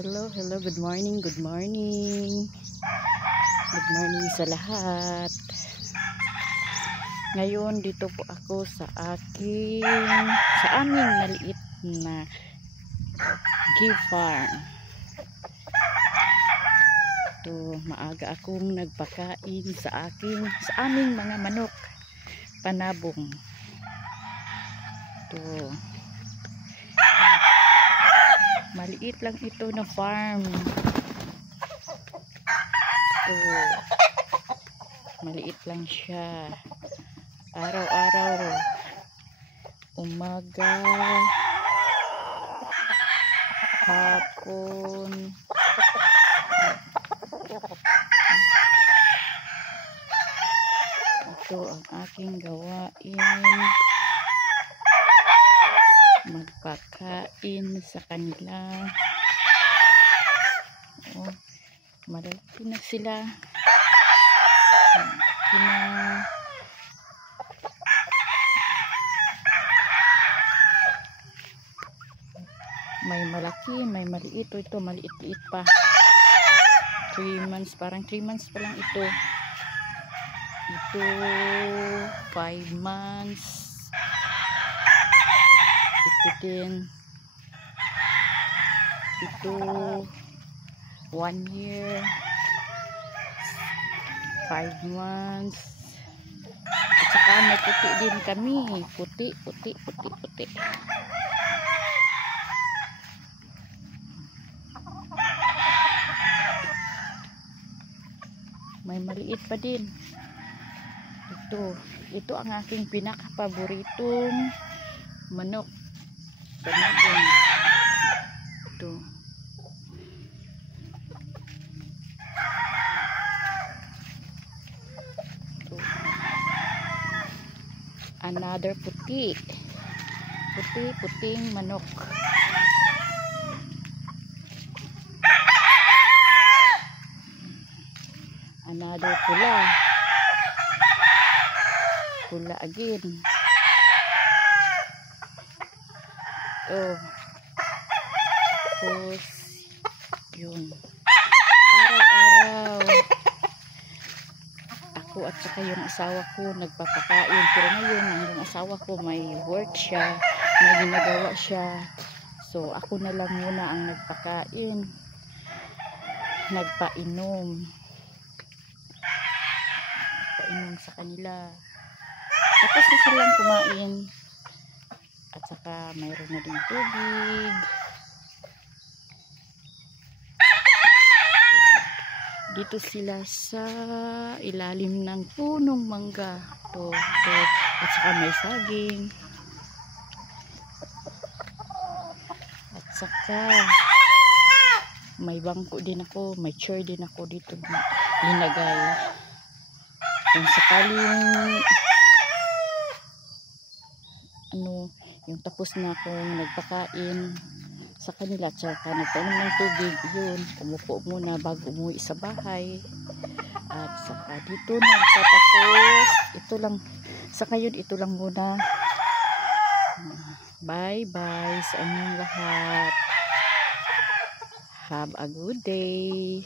Hello, good morning. Good morning sa lahat. Ngayon dito po ako sa aming maliit na give farm. To maaga akong nagpakain sa aming mga manok panabong. To maliit lang ito na farm. So, maliit lang siya. Araw-araw, umaga, hapon, ito ang aking gawain. Magpakain sa kanila. Oh, malaki na sila. May malaki, may maliit. Ito maliit-liit pa. 3 months, parang 3 months pa lang ito. Ito 5 months. Ito din. Ito 1 year. 5 months. At saka may puti din kami. Puti. May maliit pa din. Ito ang aking pinaka-paboritong manok. Panabong. Ito. Another puting manok. Another pula again. Tapos yun, araw-araw ako at saka yung asawa ko nagpapakain. Pero ngayon yung asawa ko may work siya, may ginagawa siya, so ako na lang muna ang nagpakain, nagpainom sa kanila. Tapos na silang kumain. At saka mayroon na din tubig. Dito sila sa ilalim ng punong mangga. At saka may saging. At saka may bangko din ako, may chair din ako dito linagay. Kung sakaling yung tapos na akong nagpakain sa kanila, tsaka nagpainom ng tubig, yun, umupo muna bago umuwi sa bahay. At saka dito nagtatapos. Ito lang, sa ngayon ito lang muna. Bye bye sa inyong lahat. Have a good day.